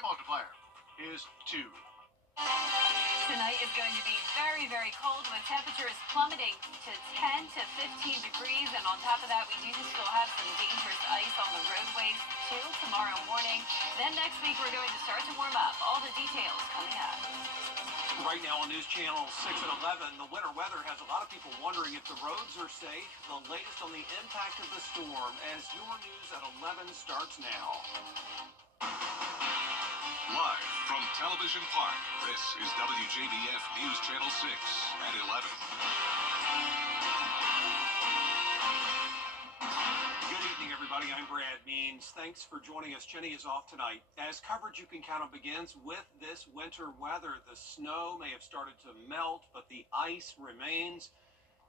My multiplier is 2. Tonight is going to be very, very cold with temperatures plummeting to 10 to 15 degrees. And on top of that, we do still have some dangerous ice on the roadways too tomorrow morning. Then next week, we're going to start to warm up. All the details coming up. Right now on News Channel 6 and 11, the winter weather has a lot of people wondering if the roads are safe. The latest on the impact of the storm as your news at 11 starts now. Live from Television Park, this is WJBF News Channel 6 at 11. Good evening, everybody. I'm Brad Means. Thanks for joining us. Jenny is off tonight. As coverage you can count on begins with this winter weather. The snow may have started to melt, but the ice remains.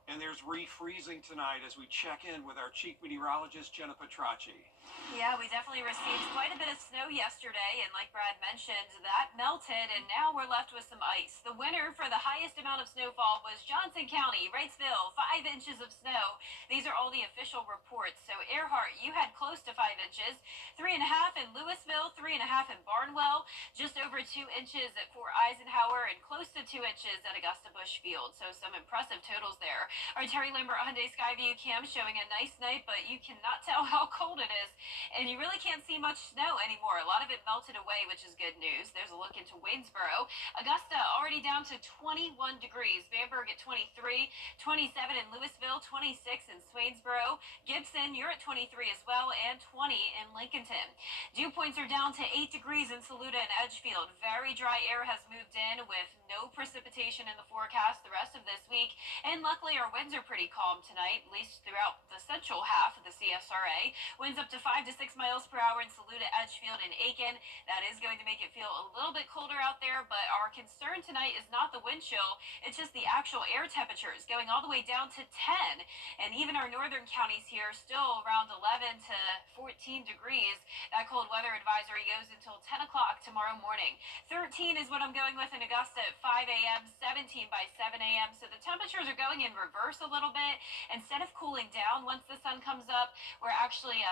And there's refreezing tonight as we check in with our chief meteorologist, Jenna Petracci. Yeah, we definitely received quite a bit of snow yesterday, and like Brad mentioned, that melted, and now we're left with some ice. The winner for the highest amount of snowfall was Johnson County, Wrightsville, 5 inches of snow. These are all the official reports. So Earhart, you had close to 5 inches, 3.5 in Louisville, 3.5 in Barnwell, just over 2 inches at Fort Eisenhower, and close to 2 inches at Augusta Bushfield. So some impressive totals there. Our Terry Lambert Hyundai Skyview cam showing a nice night, but you cannot tell how cold it is. And you really can't see much snow anymore. A lot of it melted away, which is good news. There's a look into Waynesboro. Augusta already down to 21 degrees. Bamberg at 23, 27 in Louisville, 26 in Swainsboro. Gibson, you're at 23 as well, and 20 in Lincolnton. Dew points are down to 8 degrees in Saluda and Edgefield. Very dry air has moved in with no precipitation in the forecast the rest of this week. And luckily, our winds are pretty calm tonight, at least throughout the central half of the CSRA. Winds up to 5 to 6 miles per hour in Saluda, Edgefield, and Aiken. That is going to make it feel a little bit colder out there, but our concern tonight is not the wind chill. It's just the actual air temperatures going all the way down to 10. And even our northern counties here still around 11 to 14 degrees. That cold weather advisory goes until 10 o'clock tomorrow morning. 13 is what I'm going with in Augusta at 5 a.m., 17 by 7 a.m. So the temperatures are going in reverse a little bit. Instead of cooling down once the sun comes up, we're actually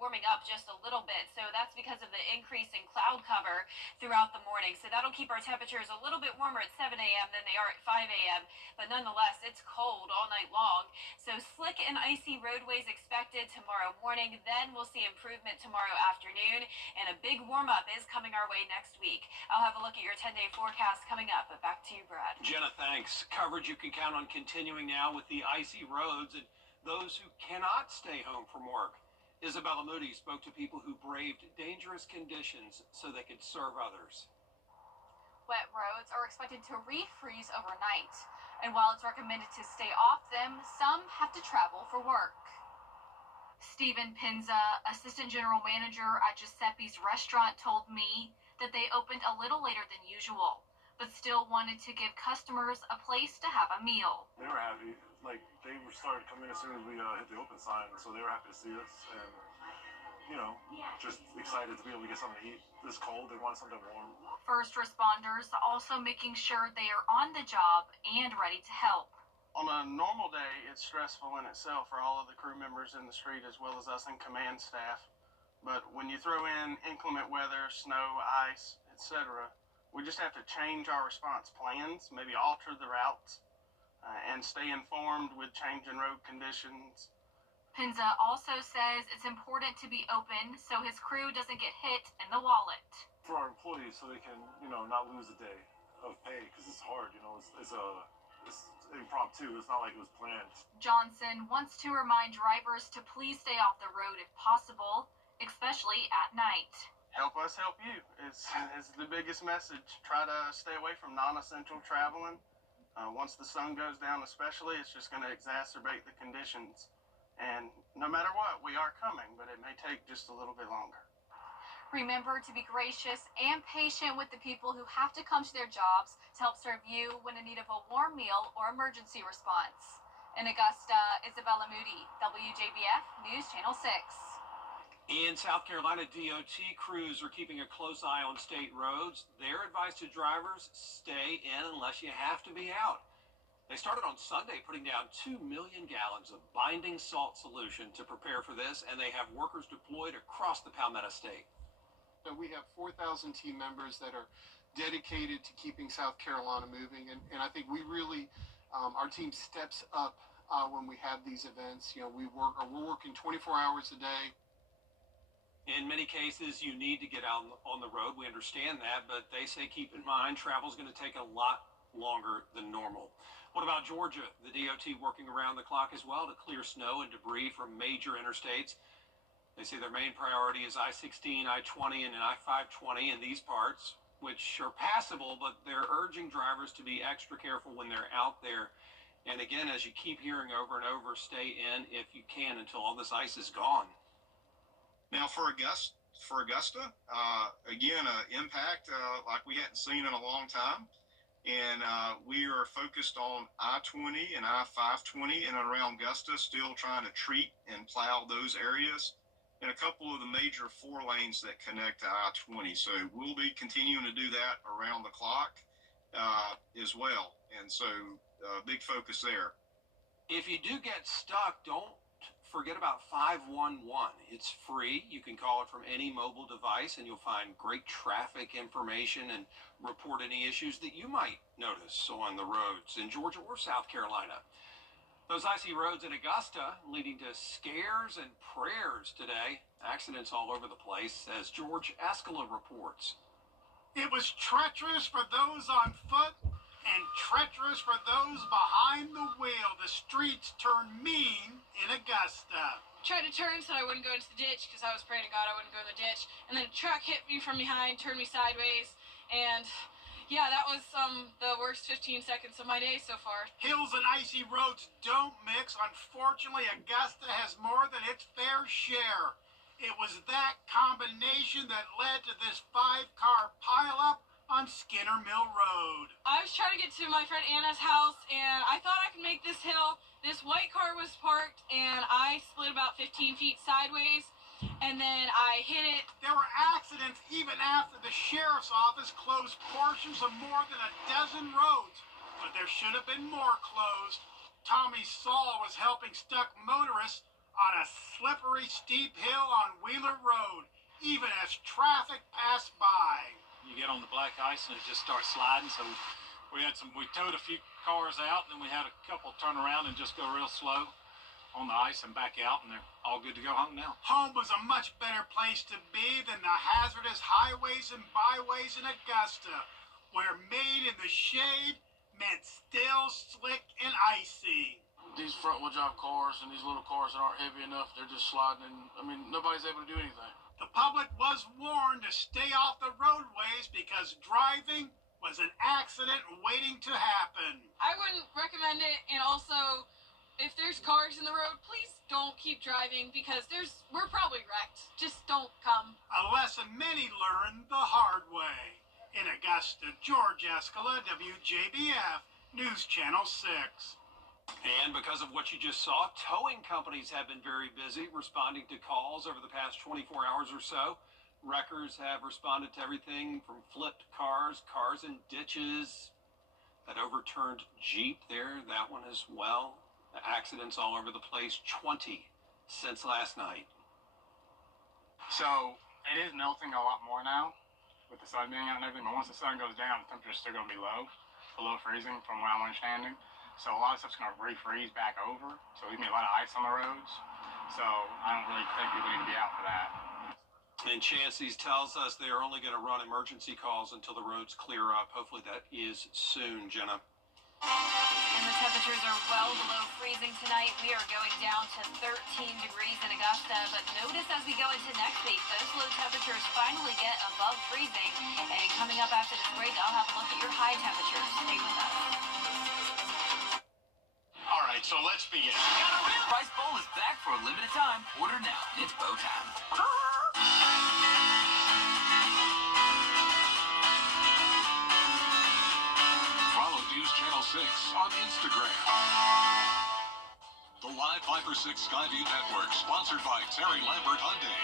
warming up just a little bit. So that's because of the increase in cloud cover throughout the morning. So that'll keep our temperatures a little bit warmer at 7 a.m. than they are at 5 a.m. But nonetheless, it's cold all night long. So slick and icy roadways expected tomorrow morning. Then we'll see improvement tomorrow afternoon. And a big warm up is coming our way next week. I'll have a look at your 10-day forecast coming up. But back to you, Brad. Jenna, thanks. Coverage you can count on continuing now with the icy roads and those who cannot stay home from work. Isabella Moody spoke to people who braved dangerous conditions so they could serve others. Wet roads are expected to refreeze overnight, and while it's recommended to stay off them, some have to travel for work. Stephen Pinza, assistant general manager at Giuseppe's restaurant, told me that they opened a little later than usual, but still wanted to give customers a place to have a meal. They were happy. They started coming as soon as we hit the open sign, so they were happy to see us and, just excited to be able to get something to eat. This cold, they wanted something warm. First responders also making sure they are on the job and ready to help. On a normal day, it's stressful in itself for all of the crew members in the street as well as us in command staff. But when you throw in inclement weather, snow, ice, etc., we just have to change our response plans, maybe alter the routes, and stay informed with changing road conditions. Pinza also says it's important to be open so his crew doesn't get hit in the wallet. For our employees, so they can, not lose a day of pay, because it's hard, it's impromptu. It's not like it was planned. Johnson wants to remind drivers to please stay off the road if possible, especially at night. Help us help you is the biggest message. Try to stay away from non-essential traveling. Once the sun goes down especially, it's just going to exacerbate the conditions. And no matter what, we are coming, but it may take just a little bit longer. Remember to be gracious and patient with the people who have to come to their jobs to help serve you when in need of a warm meal or emergency response. In Augusta, Isabella Moody, WJBF News Channel 6. In South Carolina, DOT crews are keeping a close eye on state roads. Their advice to drivers, stay in unless you have to be out. They started on Sunday putting down 2 million gallons of binding salt solution to prepare for this, and they have workers deployed across the Palmetto State. We have 4,000 team members that are dedicated to keeping South Carolina moving, and I think we really, our team steps up when we have these events. We're working 24 hours a day. In many cases, you need to get out on the road. We understand that, but they say keep in mind travel is going to take a lot longer than normal. What about Georgia? The DOT working around the clock as well to clear snow and debris from major interstates. They say their main priority is I-16, I-20, and I-520 in these parts, which are passable, but they're urging drivers to be extra careful when they're out there. And again, as you keep hearing over and over, stay in if you can until all this ice is gone. Now for Augusta, again, impact like we hadn't seen in a long time. And we are focused on I-20 and I-520 in and around Augusta, still trying to treat and plow those areas, and a couple of the major 4 lanes that connect to I-20. So we'll be continuing to do that around the clock as well. And so big focus there. If you do get stuck, don't forget about 511. It's free. You can call it from any mobile device, and you'll find great traffic information and report any issues that you might notice on the roads in Georgia or South Carolina. Those icy roads in Augusta leading to scares and prayers today. Accidents all over the place, as George Escala reports. It was treacherous for those on foot and treacherous for those behind the wheel. The streets turned mean in Augusta. Tried to turn so I wouldn't go into the ditch because I was praying to God I wouldn't go in the ditch. And then a truck hit me from behind, turned me sideways, and yeah, that was the worst 15 seconds of my day so far. Hills and icy roads don't mix. Unfortunately, Augusta has more than its fair share. It was that combination that led to this 5-car pileup on Skinner Mill Road. I was trying to get to my friend Anna's house, and I thought I could make this hill. This white car was parked, and I slid about 15 feet sideways, and then I hit it. There were accidents even after the sheriff's office closed portions of more than a dozen roads, but there should have been more closed. Tommy Saul was helping stuck motorists on a slippery, steep hill on Wheeler Road, even as traffic passed by. You get on the black ice and it just starts sliding, so we towed a few cars out, and then we had a couple turn around and just go real slow on the ice and back out, and they're all good to go home now. Home was a much better place to be than the hazardous highways and byways in Augusta, where made in the shade meant still, slick, and icy. These front-wheel drive cars and these little cars that aren't heavy enough, they're just sliding, and I mean, nobody's able to do anything. The public was warned to stay off the roadways because driving was an accident waiting to happen. I wouldn't recommend it, and also, if there's cars in the road, please don't keep driving because we're probably wrecked. Just don't come. A lesson many learned the hard way. In Augusta, George Escala, WJBF, News Channel 6. And because of what you just saw, towing companies have been very busy responding to calls over the past 24 hours or so. Wreckers have responded to everything from flipped cars, cars in ditches, that overturned Jeep there, that one as well. Accidents all over the place, 20 since last night. So it is melting a lot more now with the sun being out and everything, but once the sun goes down, the temperature's still going to be low, below freezing from what I'm understanding. So a lot of stuff's going to refreeze back over, so there's going to be a lot of ice on the roads. So I don't really think people need to be out for that. And Chancey's tells us they are only going to run emergency calls until the roads clear up. Hopefully that is soon, Jenna. And the temperatures are well below freezing tonight. We are going down to 13 degrees in Augusta. But notice as we go into next week, those low temperatures finally get above freezing. And coming up after this break, I'll have a look at your high temperatures. Stay with us. All right, so let's begin. Price Bowl is back for a limited time. Order now. It's bow time. Follow News Channel 6 on Instagram. The Live Viper 6 Skyview Network, sponsored by Terry Lambert Hyundai.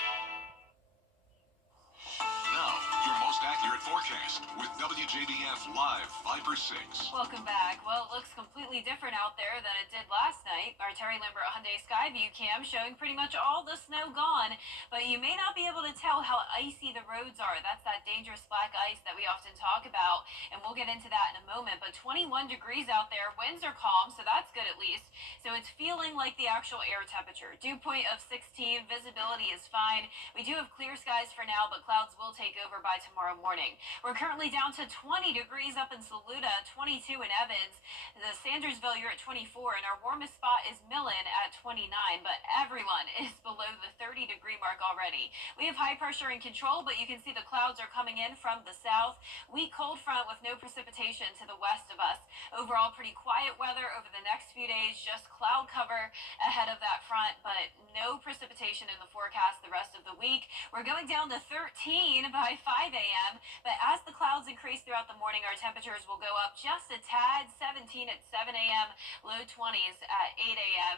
Now, your most accurate forecast. forecast with WJBF Live 5 or 6. Welcome back. Well, it looks completely different out there than it did last night. Our Terry Lambert Hyundai Skyview cam showing pretty much all the snow gone, but you may not be able to tell how icy the roads are. That's that dangerous black ice that we often talk about, and we'll get into that in a moment. But 21 degrees out there, winds are calm, so that's good at least. So it's feeling like the actual air temperature. Dew point of 16, visibility is fine. We do have clear skies for now, but clouds will take over by tomorrow morning. We're currently down to 20 degrees up in Saluda, 22 in Evans. The Sandersville, you're at 24, and our warmest spot is Millen at 29, but everyone is below the 30-degree mark already. We have high pressure in control, but you can see the clouds are coming in from the south. Weak cold front with no precipitation to the west of us. Overall, pretty quiet weather over the next few days, just cloud cover ahead of that front, but no precipitation in the forecast the rest of the week. We're going down to 13 by 5 a.m., but as the clouds increase throughout the morning, our temperatures will go up just a tad, 17 at 7 a.m., low 20s at 8 a.m.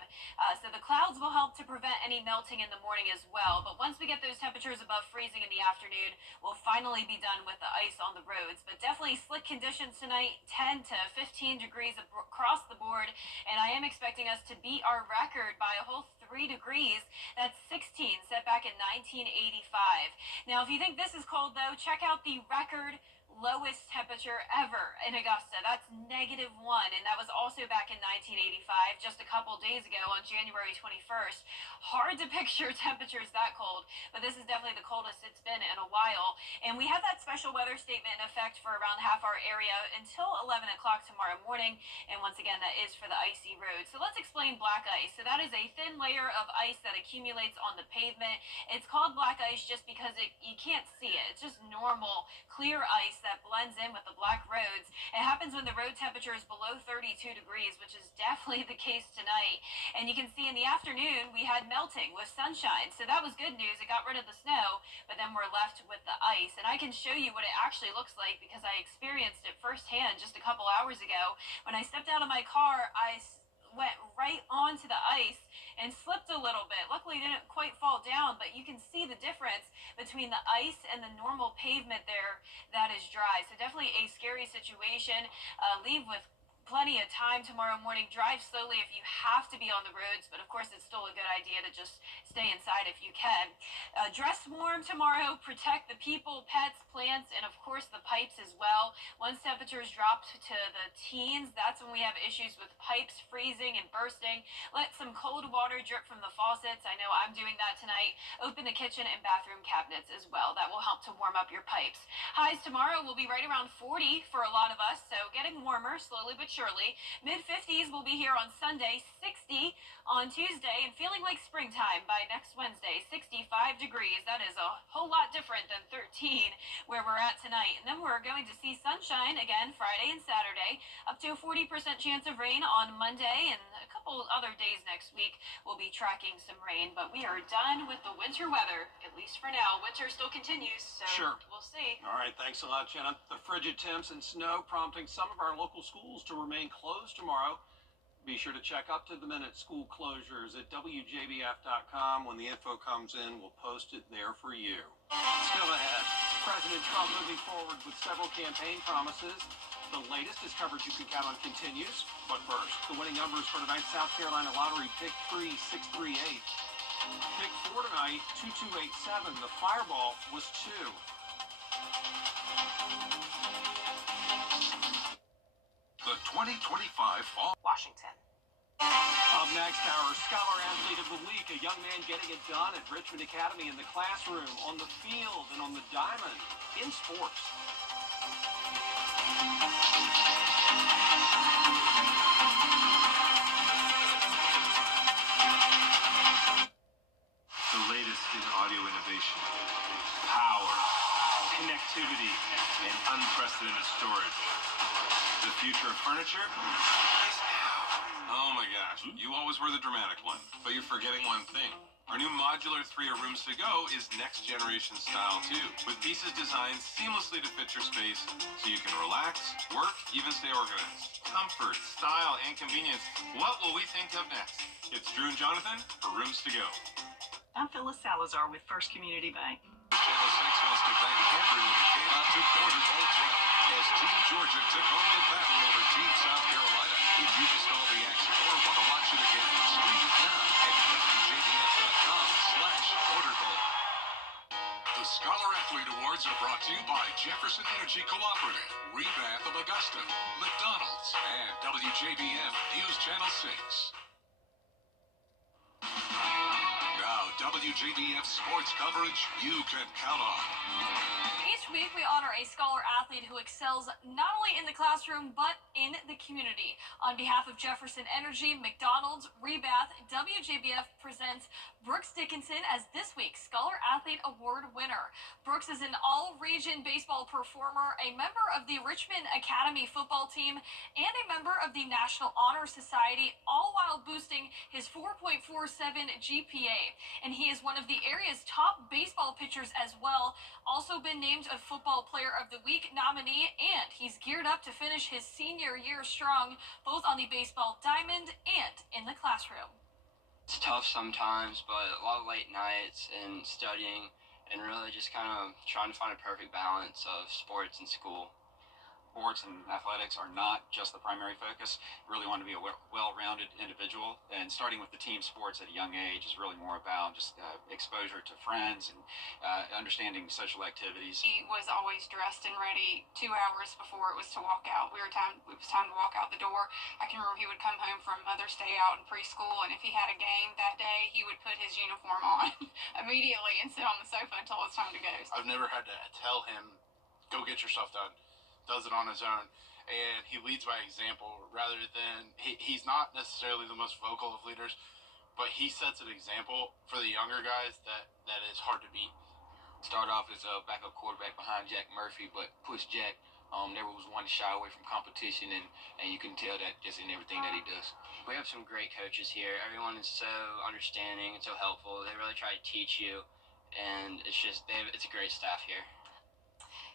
So the clouds will help to prevent any melting in the morning as well, but once we get those temperatures above freezing in the afternoon, we'll finally be done with the ice on the roads. But definitely slick conditions tonight, 10 to 15 degrees across the board, and I am expecting us to beat our record by a whole 3 degrees. That's 16 set back in 1985. Now, if you think this is cold, though, check out the record lowest temperature ever in Augusta. That's -1, and that was also back in 1985, just a couple days ago on January 21st. Hard to picture temperatures that cold, but this is definitely the coldest it's been in a while. And we have that special weather statement in effect for around half our area until 11 o'clock tomorrow morning, and once again, that is for the icy road. So let's explain black ice. So that is a thin layer of ice that accumulates on the pavement. It's called black ice just because you can't see it. It's just normal, clear ice that blends in with the black roads. It happens when the road temperature is below 32 degrees, which is definitely the case tonight. And you can see in the afternoon, we had melting with sunshine. So that was good news. It got rid of the snow, but then we're left with the ice. And I can show you what it actually looks like because I experienced it firsthand just a couple hours ago. When I stepped out of my car, I went right onto the ice and slipped a little bit. Luckily, didn't quite fall down, but you can see the difference between the ice and the normal pavement there that is dry. So definitely a scary situation. Leave with plenty of time tomorrow morning. Drive slowly if you have to be on the roads, but of course it's still a good idea to just stay inside if you can. Dress warm tomorrow. Protect the people, pets, plants, and of course the pipes as well. Once temperatures drop to the teens, that's when we have issues with pipes freezing and bursting. Let some cold water drip from the faucets. I know I'm doing that tonight. Open the kitchen and bathroom cabinets as well. That will help to warm up your pipes. Highs tomorrow will be right around 40 for a lot of us, so getting warmer slowly but surely. Mid-50s will be here on Sunday, 60 on Tuesday, and feeling like springtime by next Wednesday, 65 degrees. That is a whole lot different than 13 where we're at tonight. And then we're going to see sunshine again Friday and Saturday, up to a 40% chance of rain on Monday, and a couple other days next week we'll be tracking some rain. But we are done with the winter weather, at least for now. Winter still continues, so Sure. We'll see. All right, thanks a lot, Jenna. The frigid temps and snow prompting some of our local schools to remain closed tomorrow. Be sure to check up to the minute school closures at WJBF.com. When the info comes in, we'll post it there for you. Still ahead, President Trump moving forward with several campaign promises. The latest is coverage you can count on continues. But first, the winning numbers for tonight's South Carolina Lottery Pick 3, 638. Pick 4 tonight, 2287. The fireball was 2. The 2025 Fall. Washington. Up next, our Scholar Athlete of the Week, a young man getting it done at Richmond Academy in the classroom, on the field, and on the diamond in sports. The latest in audio innovation, power, connectivity, and unprecedented storage. The future of furniture is now. Oh my gosh, you always were the dramatic one, but you're forgetting one thing. Our new modular 3 rooms to go is next generation style too, with pieces designed seamlessly to fit your space so you can relax, work, even stay organized. Comfort, style, and convenience. What will we think of next? It's Drew and Jonathan for Rooms to Go. I'm Phyllis Salazar with First Community Bank. Channel 6 wants to thank Henry when he came out to Motor Bowl 12 as Team Georgia took on the battle over Team South Carolina. If you missed all the action or want to watch it again, stream it now at WJBF.com/Motor Bowl. The Scholar Athlete Awards are brought to you by Jefferson Energy Cooperative, Rebath of Augusta, McDonald's, and WJBF News Channel 6. Now, WJBF sports coverage you can count on. Each week we honor a scholar athlete who excels not only in the classroom but in the community. On behalf of Jefferson Energy, McDonald's, Rebath, WJBF presents Brooks Dickinson as this week's Scholar Athlete Award winner. Brooks is an all-region baseball performer, a member of the Richmond Academy football team, and a member of the National Honor Society, all while boosting his 4.47 GPA. And he is one of the area's top baseball pitchers as well. Also been named a Football Player of the Week nominee, and he's geared up to finish his senior year strong, both on the baseball diamond and in the classroom. It's tough sometimes, but a lot of late nights and studying and really just kind of trying to find a perfect balance of sports and school. Sports and athletics are not just the primary focus. Really want to be a well-rounded individual, and starting with the team sports at a young age is really more about just exposure to friends and understanding social activities. He was always dressed and ready 2 hours before it was to walk out. It was time to walk out the door. I can remember he would come home from Mother's Day out in preschool, and if he had a game that day, he would put his uniform on immediately and sit on the sofa until it's time to go. I've never had to tell him, go get your stuff done. Does it on his own, and he leads by example rather than he's not necessarily the most vocal of leaders, but he sets an example for the younger guys that is hard to beat. Started off as a backup quarterback behind Jack Murphy, but pushed Jack. Never was one to shy away from competition, and you can tell that just in everything that he does. We have some great coaches here. Everyone is so understanding and so helpful. They really try to teach you, and it's a great staff here.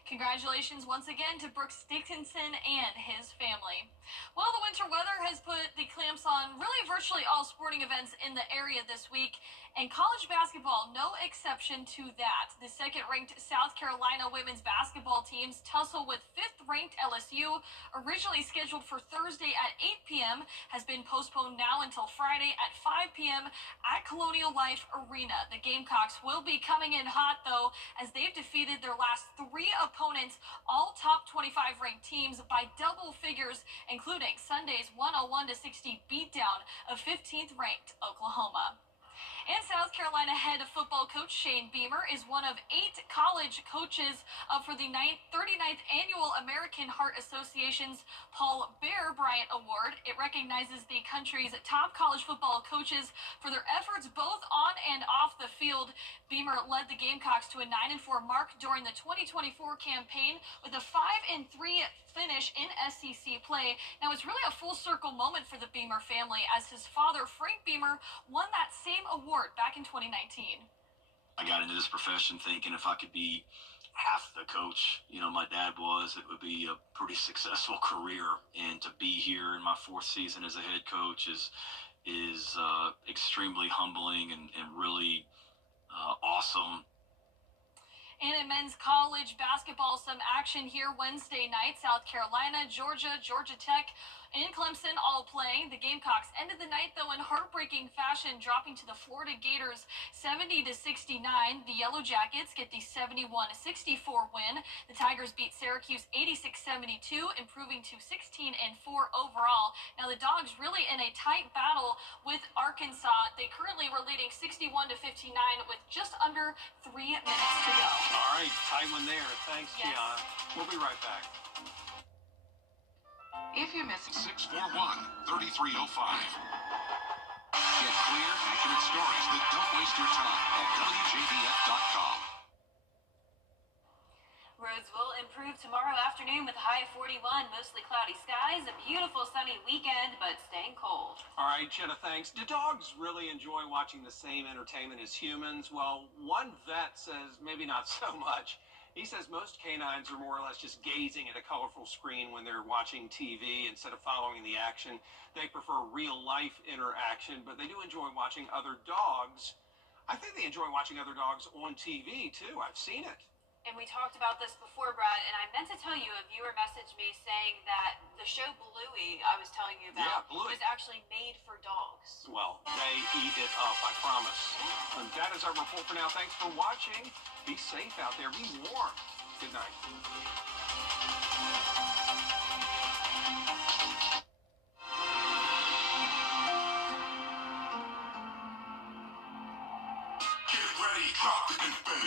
Congratulations once again to Brooks Dickinson and his family. Well, the winter weather has put the clamps on really virtually all sporting events in the area this week, and college basketball no exception to that. The second-ranked South Carolina women's basketball teams tussle with fifth-ranked LSU, originally scheduled for Thursday at 8 p.m., has been postponed now until Friday at 5 p.m. at Colonial Life Arena. The Gamecocks will be coming in hot, though, as they've defeated their last three opponents, all top 25 ranked teams, by double figures, including Sunday's 101-60 beatdown of 15th ranked Oklahoma. And South Carolina head football coach Shane Beamer is one of 8 college coaches up for the 39th Annual American Heart Association's Paul Bear Bryant Award. It recognizes the country's top college football coaches for their efforts both on and off the field. Beamer led the Gamecocks to a 9-4 mark during the 2024 campaign with a 5-3 finish in SEC play. Now, it's really a full circle moment for the Beamer family, as his father, Frank Beamer, won that same award back in 2019. I got into this profession thinking if I could be half the coach, my dad was, it would be a pretty successful career. And to be here in my 4th season as a head coach is extremely humbling and really awesome. And in men's college basketball, some action here Wednesday night. South Carolina, Georgia, Georgia Tech, and Clemson all playing. The Gamecocks ended the night, though, in heartbreaking fashion, dropping to the Florida Gators 70-69. The Yellow Jackets get the 71-64 win. The Tigers beat Syracuse 86-72, improving to 16-4 overall. Now, the Dogs really in a tight battle with Arkansas. They currently were leading 61-59 with just under 3 minutes to go. All right, tight one there. Thanks, Yes. Gianna. We'll be right back. If you miss 641-3305. Get clear, accurate stories that don't waste your time at WJBF.com. Roads will improve tomorrow afternoon with a high of 41, mostly cloudy skies, a beautiful sunny weekend, but staying cold. All right, Jenna, thanks. Do dogs really enjoy watching the same entertainment as humans? Well, one vet says maybe not so much. He says most canines are more or less just gazing at a colorful screen when they're watching TV instead of following the action. They prefer real-life interaction, but they do enjoy watching other dogs. I think they enjoy watching other dogs on TV, too. I've seen it. And we talked about this before, Brad, and I meant to tell you, a viewer messaged me saying that the show Bluey I was telling you about was actually made for dogs. Well, they eat it up, I promise. And that is our report for now. Thanks for watching. Be safe out there. Be warm. Good night. Get ready, drop it and